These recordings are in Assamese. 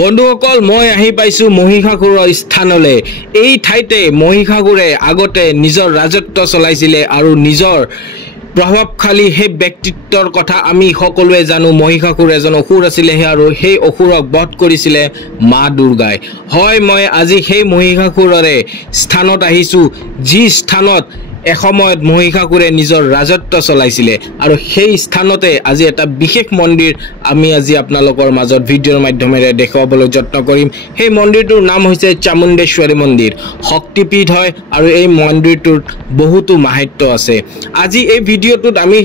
বন্ধুসকল মই আহি পাইছো মহিষাসুৰৰ স্থানলে। এই ঠাইতে মহিষাসুৰে আগতে নিজৰ ৰাজত্ব চলাইছিলে আৰু নিজৰ প্ৰভাৱশালী সেই ব্যক্তিত্বৰ কথা আমি সকলোৱে জানো। মহিষাসুৰ এজন অসুৰ আছিলে আৰু সেই অসুৰক বধ কৰিছিলে মা দুৰ্গাই। হয়, মই আজি সেই মহিষাসুৰৰে স্থানত আহিছো, যি স্থানত এসময়ত মহিষাসুৰে নিজৰ ৰাজত্ব চলাইছিলে আৰু সেই স্থানতে আজি এটা বিশেষ মন্দিৰ আমি আজি আপোনালোকৰ মাজত ভিডিঅ'ৰ মাধ্যমেৰে দেখুৱাবলৈ যত্ন কৰিম। সেই মন্দিৰটোৰ নাম হৈছে চামুণ্ডেশ্বৰী মন্দিৰ। শক্তিপীঠ হয় আৰু এই মন্দিৰটোত বহুতো মাহাত্য আছে। আজি এই ভিডিঅ'টোত আমি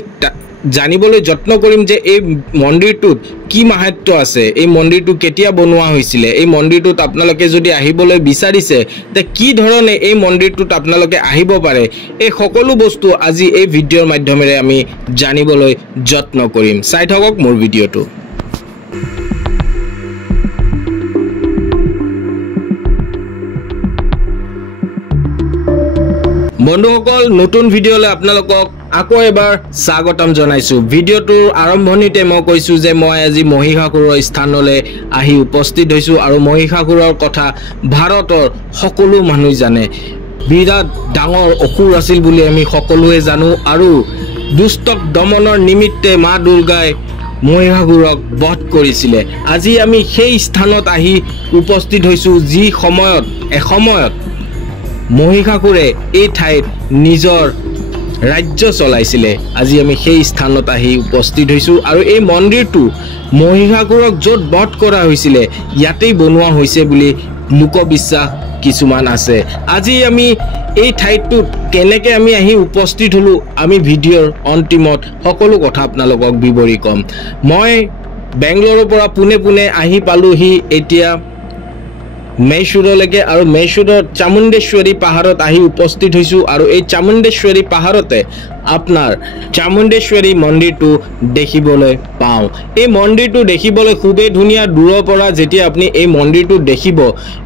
জানিবলৈ যত্ন কৰিম যে এই মন্দিৰটোত কি মাহাত্য আছে, এই মন্দিৰটো কেতিয়া বনোৱা হৈছিলে, এই মন্দিৰটোত আপোনালোকে যদি আহিবলৈ বিচাৰিছে তে কি ধৰণে এই মন্দিৰটোত আপোনালোকে আহিব পাৰে, এই সকলো বস্তু আজি এই ভিডিঅ'ৰ মাধ্যমেৰে আমি জানিবলৈ যত্ন কৰিম। চাই থাকক মোৰ ভিডিঅ'টো। বন্ধুসকল, নতুন ভিডিঅ'লৈ আপোনালোকক আকৌ এবাৰ স্বাগতম জনাইছো। ভিডিঅ'টোৰ আৰম্ভণিতে মই কৈছো যে মই আজি মহিষাসুৰৰ স্থানলৈ আহি উপস্থিত হৈছো আৰু মহিষাসুৰৰ কথা ভাৰতৰ সকলো মানুহ জানে। বিৰাট ডাঙৰ অসুৰ আছিল বুলি আমি সকলোৱে জানো আৰু দুষ্টক দমনৰ নিমিত্তে মা দুৰ্গাই মহিষাসুৰক বধ কৰিছিলে। আজি আমি সেই স্থানত আহি উপস্থিত হৈছো, যি এসময়ত মহিষাসুৰে এই ঠাইত নিজৰ ৰাজ্য চলাইছিলে। আজি আমি সেই স্থানত আহি উপস্থিত হৈছো আৰু এই মন্দিৰটো মহিষাসুৰক য'ত বধ কৰা হৈছিলে ইয়াতেই বনোৱা হৈছে বুলি লোকবিশ্বাস কিছুমান আছে। আজি আমি এই ঠাইটোত কেনেকৈ আমি আহি উপস্থিত হলো, আমি ভিডিঅ'ৰ অন্তিমত সকলো কথা আপোনালোকক বিৱৰি ক'ম। মই বেংগলোৰৰ পৰা পোনে আহি পালোহি এতিয়া মহীশূৰলৈকে আৰু মহীশূৰত চামুণ্ডেশ্বৰী পাহাৰত আহি উপস্থিত হৈছো আৰু এই চামুণ্ডেশ্বৰী পাহাৰতে আপোনাৰ চামুণ্ডেশ্বৰী মন্দিৰটো দেখিবলৈ পাওঁ। এই মন্দিৰটো দেখিবলৈ খুবেই ধুনীয়া। দূৰৰ পৰা যেতিয়া আপুনি এই মন্দিৰটো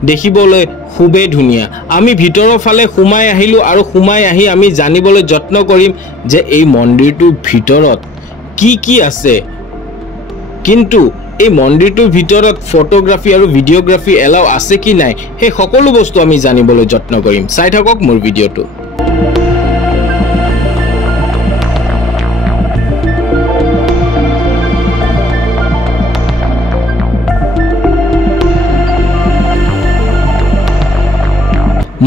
দেখিবলৈ খুবেই ধুনীয়া। আমি ভিতৰৰ ফালে সোমাই আহিলো আৰু সোমাই আহি আমি জানিবলৈ যত্ন কৰিম যে এই মন্দিৰটোৰ ভিতৰত কি আছে, কিন্তু এই মন্দিৰটোৰ ভিতৰত ফটোগ্ৰাফী আৰু ভিডিঅ'গ্ৰাফী এলাও আছে কি নাই সেই সকলো বস্তু আমি জানিবলৈ যত্ন কৰিম। চাই থাকক মোৰ ভিডিঅ'টো।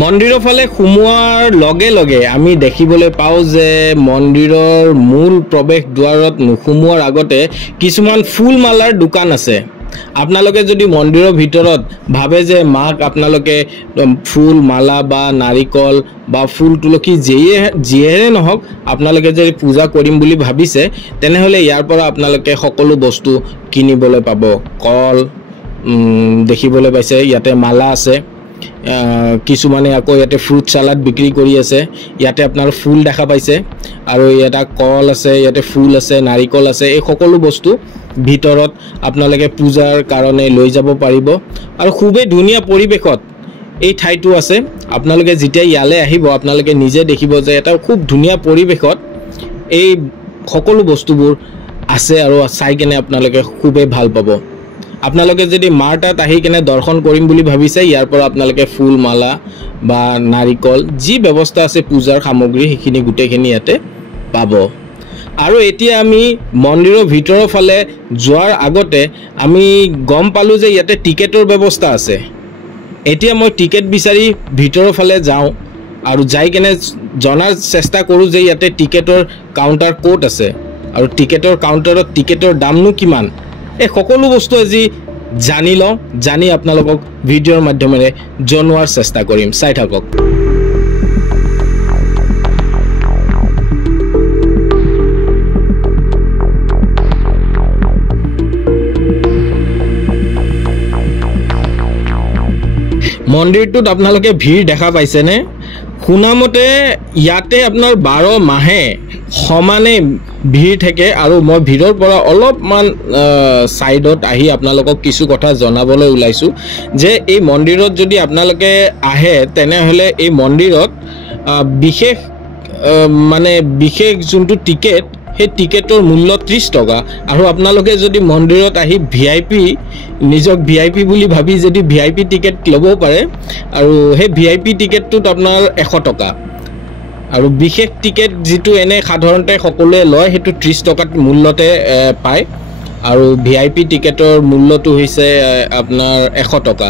মন্দিৰৰ ফালে সোমোৱাৰ লগে লগে আমি দেখিবলৈ পাওঁ যে মন্দিৰৰ মূল প্ৰৱেশ দুৱাৰত নোসোমোৱাৰ আগতে কিছুমান ফুল মালাৰ দোকান আছে। আপোনালোকে যদি মন্দিৰৰ ভিতৰত ভাবে যে মাক আপোনালোকে ফুল মালা বা নাৰিকল বা ফুল তুলসী যিয়েৰে নহওক আপোনালোকে যদি পূজা কৰিম বুলি ভাবিছে তেনেহ'লে ইয়াৰ পৰা আপোনালোকে সকলো বস্তু কিনিবলৈ পাব। কল দেখিবলৈ পাইছে, ইয়াতে মালা আছে, কিছুমানে আকৌ ইয়াতে ফ্ৰুট চালাড বিক্ৰী কৰি আছে। ইয়াতে আপোনাৰ ফুল দেখা পাইছে আৰু ইয়াতে কল আছে, ইয়াতে ফুল আছে, নাৰিকল আছে। এই সকলো বস্তু ভিতৰত আপোনালোকে পূজাৰ কাৰণে লৈ যাব পাৰিব আৰু খুবেই ধুনীয়া পৰিৱেশত এই ঠাইটো আছে। আপোনালোকে যেতিয়া ইয়ালৈ আহিব আপোনালোকে নিজে দেখিব যে এটা খুব ধুনীয়া পৰিৱেশত এই সকলো বস্তুবোৰ আছে আৰু চাই কেনে আপোনালোকে খুবেই ভাল পাব। আপোনালোকে যদি মাৰ তাত আহি কেনে দৰ্শন কৰিম বুলি ভাবিছে ইয়াৰ পৰা আপোনালোকে ফুল মালা বা নাৰিকল যি ব্যৱস্থা আছে পূজাৰ সামগ্ৰী সেইখিনি গোটেইখিনি ইয়াতে পাব। আৰু এতিয়া আমি মন্দিৰৰ ভিতৰৰ ফালে যোৱাৰ আগতে আমি গম পালোঁ যে ইয়াতে টিকেটৰ ব্যৱস্থা আছে। এতিয়া মই টিকেট বিচাৰি ভিতৰৰ ফালে যাওঁ আৰু যাই কেনে জনাৰ চেষ্টা কৰোঁ যে ইয়াতে টিকেটৰ কাউণ্টাৰ ক'ত আছে আৰু টিকেটৰ কাউণ্টাৰত টিকেটৰ দামনো কিমান। এই সকলো বস্তু আজি জানি লওঁ, জানি আপোনালোকক ভিডিঅ'ৰ মাধ্যমেৰে জনোৱাৰ চেষ্টা কৰিম। চাই থাকক। মন্দিৰটোত আপোনালোকে ভিৰ দেখা পাইছেনে? শুনামতে ইয়াতে আপোনাৰ 12 মাহে সমানে ভিৰ থাকে আৰু মই ভিৰৰ পৰা অলপমান সাইডত আহি আপোনালোকক কিছু কথা জনাবলৈ ওলাইছোঁ যে এই মন্দিৰত যদি আপোনালোকে আহে তেনেহ'লে এই মন্দিৰত বিশেষ যোনটো টিকেট সেই টিকেটৰ মূল্য 30 টকা আৰু আপোনালোকে যদি মন্দিৰত আহি ভিআইপি নিজক ভিআইপি বুলি ভাবি যদি ভিআইপি টিকেট ল'ব পাৰে আৰু সেই ভিআইপি টিকেটটোত আপোনাৰ 100 টকা আৰু বিশেষ টিকেট যেটো এনে সাধাৰণতে সকলোৱে লয় হেতু 30 টকাত মূল্যতে পায় আৰু ভিআইপি টিকেটৰ মূল্যটো হৈছে আপোনাৰ 100 টকা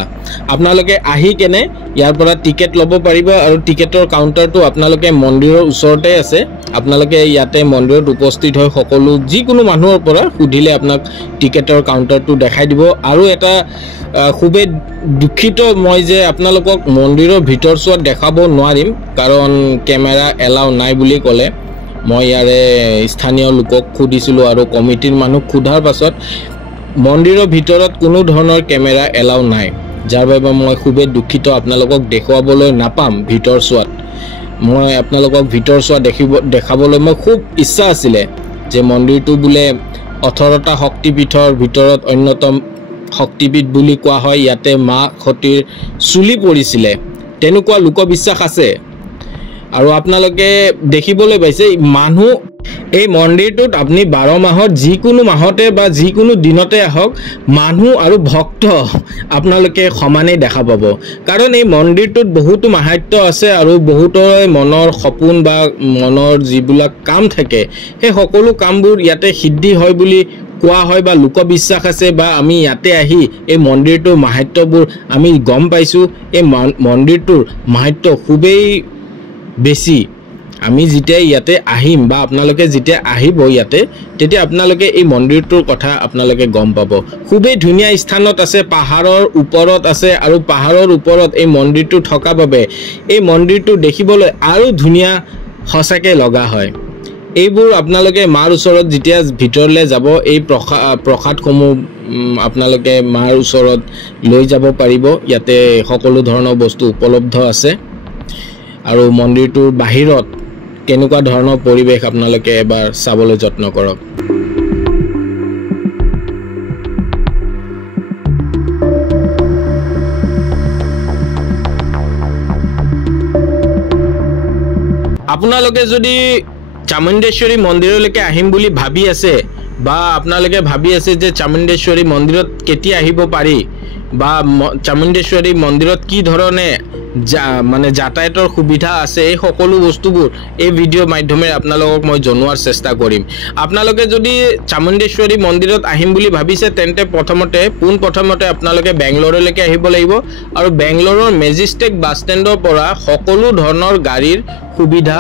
আপোনালোকে আহি কেনে ইয়াৰ পৰা টিকেট ল'ব পাৰিব আৰু টিকেটৰ কাউন্টাৰটো আপোনালোকে মন্দিৰৰ ওচৰতে আছে আপোনালোকে ইয়াতে মন্দিৰত উপস্থিত হৈ সকলো যিকোনো মানুহৰ পৰা সুধিলে আপোনাক টিকেটৰ কাউন্টাৰটো দেখাই দিব আৰু এটা খুবে দুখিত মই যে আপোনালোকক মন্দিৰৰ ভিতৰ চোৱাত দেখাব নোৱাৰিম কাৰণ কেমেৰা এলাউ নাই বুলি ক'লে মই ইয়াৰে স্থানীয় লোকক খুদিছিলো আৰু কমিটিৰ মানুহ খুদাৰ পাছত মন্দিৰৰ ভিতৰত কোনো ধৰণৰ কেমেৰা এলাউ নাই যাৰ বাবে মই খুবে দুখিত আপোনালোকক দেখুৱাবলৈ নাপাম ভিতৰ চোৱাত মই আপোনালোকক ভিতৰ চোৱা দেখাবলৈ মই খুব ইচ্ছা আছিল যে মন্দিৰটো বুলে 18টা শক্তিপীঠৰ ভিতৰত অন্যতম শক্তিপীঠ বুলি কোৱা হয় ইয়াতে মা সতীৰ চুলি পৰিছিল তেনেকুৱা লোকবিশ্বাস আছে আৰু আপোনালোকে দেখিবলৈ পাইছে মানুহ এই মন্দিৰটোত আপুনি 12 মাহত যিকোনো মাহতে বা যিকোনো দিনতে আহক মানুহ আৰু ভক্ত আপোনালোকে সমানে দেখা পাব কাৰণ এই মন্দিৰটোত বহুতো মাহাত্য আছে আৰু বহুতৰে মনৰ সপোন বা মনৰ যিবিলাক কাম থাকে সেই সকলো কামবোৰ ইয়াতে সিদ্ধি হয় বুলি কোৱা হয় বা লোকবিশ্বাস আছে বা আমি ইয়াতে আহি এই মন্দিৰটোৰ মাহাত্যবোৰ আমি গম পাইছো এই মন্দিৰটোৰ মাহাত্য খুবেই বেছি আমি যেতিয়া ইয়াতে আহিম বা আপোনালোকে যেতিয়া আহিব ইয়াতে তেতিয়া আপোনালোকে এই মন্দিৰটোৰ কথা আপোনালোকে গম পাব খুবেই ধুনীয়া স্থানত আছে পাহাৰৰ ওপৰত আছে আৰু পাহাৰৰ ওপৰত এই মন্দিৰটো থকা বাবে এই মন্দিৰটো দেখিবলৈ আৰু ধুনীয়া হসাকে লগা হয় এইবোৰ আপোনালোকে মাৰ ওচৰত যেতিয়া ভিতৰলৈ যাব এই প্ৰসাদসমূহ আপোনালোকে মাৰ ওচৰত লৈ যাব পাৰিব ইয়াতে সকলো ধৰণৰ বস্তু উপলব্ধ আছে আৰু মন্দিৰটোৰ বাহিৰত কেনেকুৱা ধৰণৰ পৰিবেশ আপোনালোকে এবাৰ চাবলৈ যত্ন কৰক আপোনালোকে যদি চামুণ্ডেশ্বৰী মন্দিৰলৈকে আহিম বুলি ভাবি আছে বা আপোনালোকে ভাবি আছে যে চামুণ্ডেশ্বৰী মন্দিৰত কেতিয়া আহিব পাৰি বা চামুণ্ডেশ্বৰী মন্দিৰত কি ধৰণে মানে যাতায়াতৰ সুবিধা আছে এই সকলো বস্তুবোৰ এই ভিডিঅ মাধ্যমেৰে আপোনালোকক মই জনোৱাৰ চেষ্টা কৰিম আপোনালোকে যদি চামুণ্ডেশ্বৰী মন্দিৰত আহিম বুলি ভাবিছে তেন্তে প্ৰথমতে আপোনালোকে বেংগলৰলৈকে আহিব লাগিব আৰু বেংগলৰৰ মেজিষ্টেক বাছ ষ্টেণ্ডৰ পৰা সকলো ধৰণৰ গাড়ীৰ সুবিধা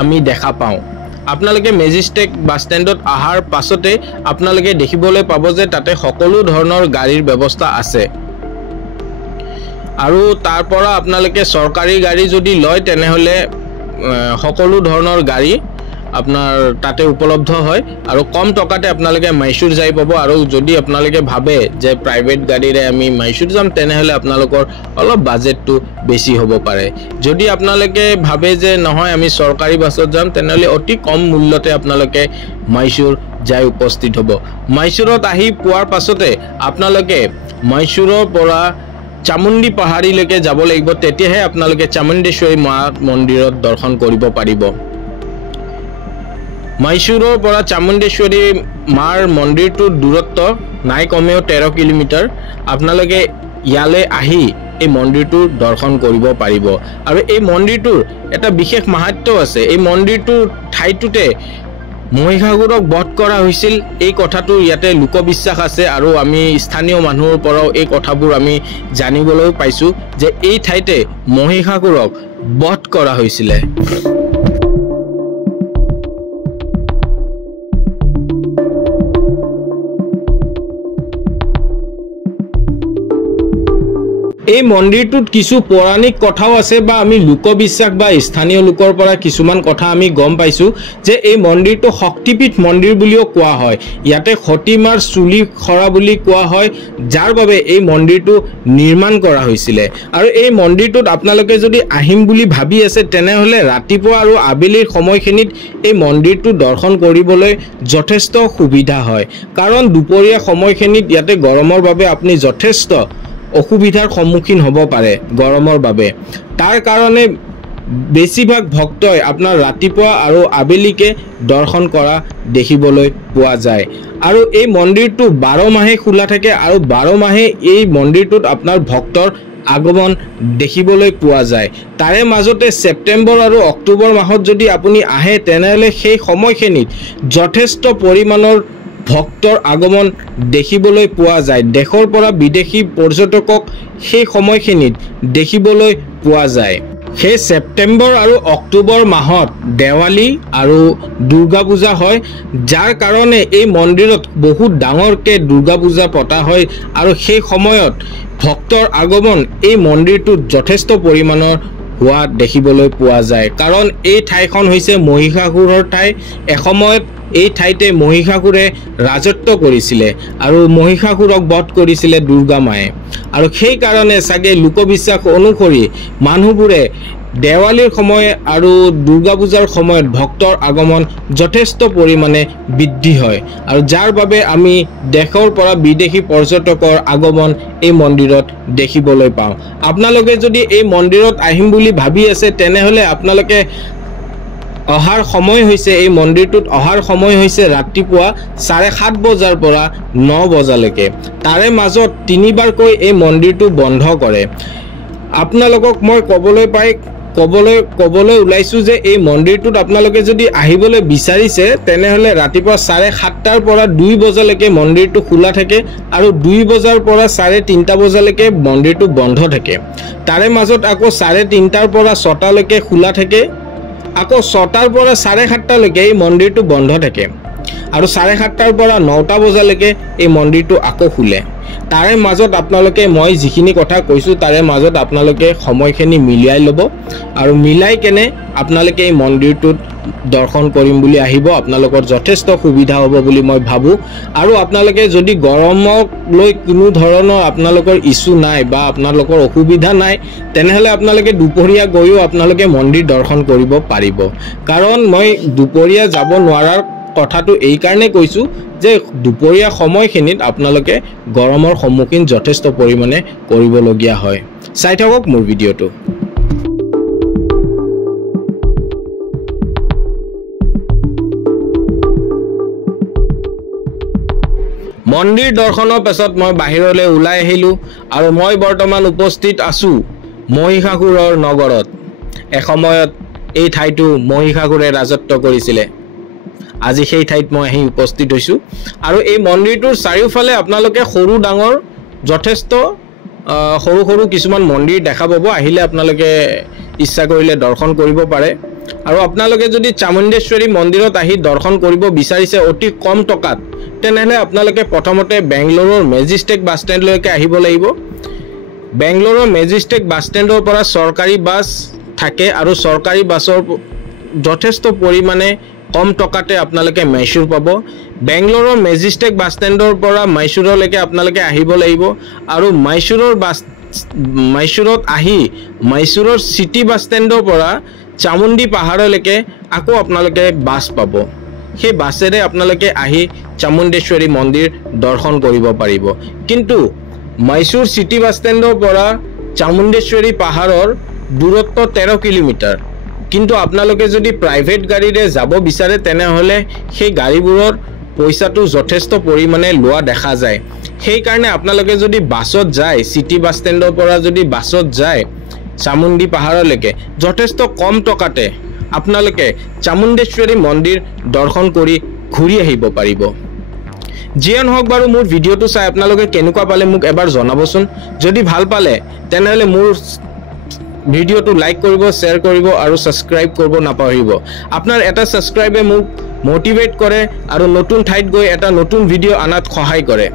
আমি দেখা পাওঁ আপোনালোকে মেজিষ্টেক বাছ ষ্টেণ্ডত আহাৰ পাছতে আপোনালোকে দেখিবলৈ পাব যে তাতে সকলো ধৰণৰ গাড়ীৰ ব্যৱস্থা আছে আৰু তাৰ পৰা আপোনালোকে চৰকাৰী গাড়ী যদি লয় তেনেহলে সকলো ধৰণৰ গাড়ী আপোনাৰ তাতে উপলব্ধ হয় আৰু কম টকাতে আপোনালোকে মাইসুৰ যাই পাব আৰু যদি আপোনালোকে ভাবে যে প্ৰাইভেট গাড়ীৰে আমি মাইসুৰ যাম তেনেহলে আপোনালোকৰ অলপ বাজেটটো বেছি হ'ব পাৰে যদি আপোনালোকে ভাবে যে নহয় আমি চৰকাৰী বাছত যাম তেনেহলে অতি কম মূল্যতে আপোনালোকে মাইসুৰ যাই উপস্থিত হ'ব মাইসুৰত আহি পোৱাৰ পাছতে আপোনালোকে মাইসুৰৰ পৰা চামুণ্ডী পাহাৰীলৈকে যাব লাগিব তেতিয়াহে আপোনালোকে চামুণ্ডেশ্বৰী মা মন্দিৰত দৰ্শন কৰিব পাৰিব মাইসুৰৰ পৰা চামুণ্ডেশ্বৰী মাৰ মন্দিৰটোৰ দূৰত্ব নাই কমেও 13 কিলোমিটাৰ আপোনালোকে ইয়ালে আহি এই মন্দিৰটোৰ দৰ্শন কৰিব পাৰিব আৰু এই মন্দিৰটোৰ এটা বিশেষ মাহাত্য আছে এই মন্দিৰটোৰ ঠাইটোতে মহিষাসুৰক বধ কৰা হৈছিল এই কথাটো ইয়াতে লোকবিশ্বাস আছে আৰু আমি স্থানীয় মানুহৰ পৰাও এই কথাবোৰ আমি জানিবলৈ পাইছো যে এই ঠাইতে মহিষাসুৰক বধ কৰা হৈছিল এই মন্দিৰটোত কিছু পৌৰাণিক কথাও আছে বা আমি লোকবিশ্বাস বা স্থানীয় লোকৰ পৰা কিছুমান কথা আমি গম পাইছো যে এই মন্দিৰটো শক্তিপীঠ মন্দিৰ বুলিও কোৱা হয় ইয়াতে সতীমাৰ চুলি খৰা বুলি কোৱা হয় যাৰ বাবে এই মন্দিৰটো নিৰ্মাণ কৰা হৈছিল আৰু এই মন্দিৰটোত আপোনালোকে যদি আহিম বুলি ভাবি আছে তেনেহলে ৰাতিপুৱা আৰু আবেলিৰ সময়খিনিত এই মন্দিৰটো দৰ্শন কৰিবলৈ যথেষ্ট সুবিধা হয় কাৰণ দুপৰীয়া সময়খিনিত ইয়াতে গৰমৰ বাবে আপুনি যথেষ্ট অসুবিধাৰ সন্মুখীন হ'ব পাৰে গৰমৰ বাবে তাৰ কাৰণে বেছিভাগ ভক্তই আপোনাৰ ৰাতিপুৱা আৰু আবেলিকে দৰ্শন কৰা দেখিবলৈ পোৱা যায় আৰু এই মন্দিৰটো 12 মাহে খোলা থাকে আৰু 12 মাহে এই মন্দিৰটোত আপোনাৰ ভক্তৰ আগমন দেখিবলৈ পোৱা যায় তাৰে মাজতে সেপ্টেম্বৰ আৰু অক্টোবৰ মাহত যদি আপুনি আহে তেনেহলে সেই সময়খিনিত যথেষ্ট পৰিমাণৰ ভক্তৰ আগমন দেখিবলৈ পোৱা যায় দেশৰ পৰা বিদেশী পৰ্যটকক সেই সময়খিনিত দেখিবলৈ পোৱা যায় সেই সেপ্টেম্বৰ আৰু অক্টোবৰ মাহত দেৱালী আৰু দুৰ্গা পূজা হয় যাৰ কাৰণে এই মন্দিৰত বহুত ডাঙৰকৈ দুৰ্গা পূজা পতা হয় আৰু সেই সময়ত ভক্তৰ আগমন এই মন্দিৰটোত যথেষ্ট পৰিমাণৰ হোৱা দেখিবলৈ পোৱা যায় কাৰণ এই ঠাইখন হৈছে মহিষাসুৰৰ ঠাই এসময়ত এই ঠাইতে মহিষাসুৰে ৰাজত্ব কৰিছিলে আৰু মহিষাসুৰক বধ কৰিছিলে দুৰ্গা মায়ে আৰু সেই কাৰণে সাগে লোকবিশ্বাস অনুসৰি মানুহবোৰে দেৱালীৰ সময় আৰু দুৰ্গা পূজাৰ সময়ত ভক্তৰ আগমন যথেষ্ট পৰিমাণে বৃদ্ধি হয় আৰু যাৰ বাবে আমি দেশৰ পৰা বিদেশী পৰ্যটকৰ আগমন এই মন্দিৰত দেখিবলৈ পাওঁ আপোনালোকে যদি এই মন্দিৰত আহিম বুলি ভাবি আছে তেনেহলে আপোনালোকে অহাৰ সময় হৈছে এই মন্দিৰটোত অহাৰ সময় হৈছে ৰাতিপুৱা 7:30 বজাৰ পৰা 9 বজালৈকে তাৰে মাজত তিনিবাৰকৈ এই মন্দিৰটো বন্ধ কৰে আপোনালোকক মই কবলৈ ওলাইছো যে এই মন্দিৰটোত আপোনালোকে যদি আহিবলৈ বিচাৰিছে তেনেহলে ৰাতিপুৱা 7:30 পৰা 2 বজালৈকে মন্দিৰটো খোলা থাকে আৰু 2 বজাৰ পৰা 3:30 বজালৈকে মন্দিৰটো বন্ধ থাকে তাৰে মাজত আকৌ 3:30 পৰা 6টা লৈকে খোলা থাকে আকৌ 6টাৰ পৰা 7:30 লৈকে এই মন্দিৰটো বন্ধ থাকে আৰু 7:30 পৰা 9টা বজালৈকে এই মন্দিৰটো আকৌ খুলে তাৰে মাজত আপোনালোকে মই যিখিনি কথা কৈছো তাৰে মাজত আপোনালোকে সময়খিনি মিলাই ল'ব আৰু মিলাই কেনে আপোনালোকে এই মন্দিৰটোত দৰ্শন কৰিম বুলি আহিব আপোনালোকৰ যথেষ্ট সুবিধা হ'ব বুলি মই ভাবো আৰু আপোনালোকে যদি গৰমক লৈ কোনো ধৰণৰ আপোনালোকৰ ইস্যু নাই বা আপোনালোকৰ অসুবিধা নাই তেনেহলে আপোনালোকে দুপৰীয়া গৈও আপোনালোকে মন্দিৰ দৰ্শন কৰিব পাৰিব কাৰণ মই দুপৰীয়া যাব নোৱাৰাৰ কথাটো এই কাৰণে কৈছো যে দুপৰীয়া সময়খিনিত আপোনালোকে গৰমৰ সন্মুখীন যথেষ্ট পৰিমাণে কৰিবলগীয়া হয় চাই থাকক মোৰ ভিডিঅটো মন্দিৰ দৰ্শনৰ পাছত মই বাহিৰলৈ ওলাই আহিলো আৰু মই বৰ্তমান উপস্থিত আছো মহিষাসুৰৰ নগৰত এসময়ত এই ঠাইটো মহিষাসুৰে ৰাজত্ব কৰিছিলে আজি সেই ঠাইত মই আহি উপস্থিত হৈছো আৰু এই মন্দিৰটোৰ চাৰিওফালে আপোনালোকে সৰু ডাঙৰ যথেষ্ট সৰু কিছুমান মন্দিৰ দেখা পাব আহিলে আপোনালোকে ইচ্ছা কৰিলে দৰ্শন কৰিব পাৰে আৰু আপোনালোকে যদি চামুণ্ডেশ্বৰী মন্দিৰত আহি দৰ্শন কৰিব বিচাৰিছে অতি কম টকাত তেনেহলে আপোনালোকে প্ৰথমতে বেংগলোৰৰ মেজিষ্টেক বাছ ষ্টেণ্ডলৈকে আহিব লাগিব বেংগলোৰৰ মেজিষ্টেক বাছ ষ্টেণ্ডৰ পৰা চৰকাৰী বাছ থাকে আৰু চৰকাৰী বাছৰ যথেষ্ট পৰিমাণে কম টকাতে আপোনালোকে মাইসুৰ পাব বেংগলোৰৰ মেজিষ্টেক বাছ ষ্টেণ্ডৰ পৰা মাইসুৰলৈকে আপোনালোকে আহিব লাগিব আৰু মাইসুৰত আহি মাইসুৰৰ সিটি বাছ ষ্টেণ্ডৰ পৰা চামুণ্ডী পাহাৰলৈকে আকৌ আপোনালোকে বাছ পাব সেই বাছেৰে আপোনালোকে আহি চামুণ্ডেশ্বৰী মন্দিৰ দৰ্শন কৰিব পাৰিব কিন্তু মাইসুৰ সিটি বাছ ষ্টেণ্ডৰ পৰা চামুণ্ডেশ্বৰী পাহাৰৰ দূৰত্ব 13 কিলোমিটাৰ কিন্তু আপোনালোকে যদি প্ৰাইভেট গাড়ীৰে যাব বিচাৰে তেনেহলে সেই গাড়ীবোৰৰ পইচাটো যথেষ্ট পৰিমাণে লোৱা দেখা যায় সেই কাৰণে আপোনালোকে যদি বাছত যায় সিটি বাছ ষ্টেণ্ডৰ পৰা যদি বাছত যায় চামুণ্ডী পাহাৰলৈকে যথেষ্ট কম টকাতে আপোনালোকে চামুণ্ডেশ্বৰী মন্দিৰ দৰ্শন কৰি ঘূৰি আহিব পাৰিব জিয়ান হক বাৰু মোৰ ভিডিঅটো চাই আপোনালোকে কেনেকুৱা পালে মোক এবাৰ জনাবচোন যদি ভাল পালে তেনেহলে মোৰ ভিডিঅটো লাইক কৰিব শেয়াৰ কৰিব আৰু সাবস্ক্ৰাইব কৰিব নাপাহৰিব আপোনাৰ এটা সাবস্ক্ৰাইবে মোক মোটিভেট কৰে আৰু নতুন ঠাইত গৈ এটা নতুন ভিডিঅ আনাত সহায় কৰে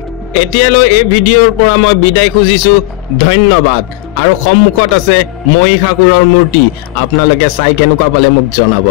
এতিয়ালৈ এই ভিডিঅৰ পৰা মই বিদায় খুজিছো ধন্যবাদ আৰু সন্মুখত আছে মহিষাসুৰৰ মূৰ্তি আপোনালোকে চাই কেনেকুৱা পালে মোক জনাব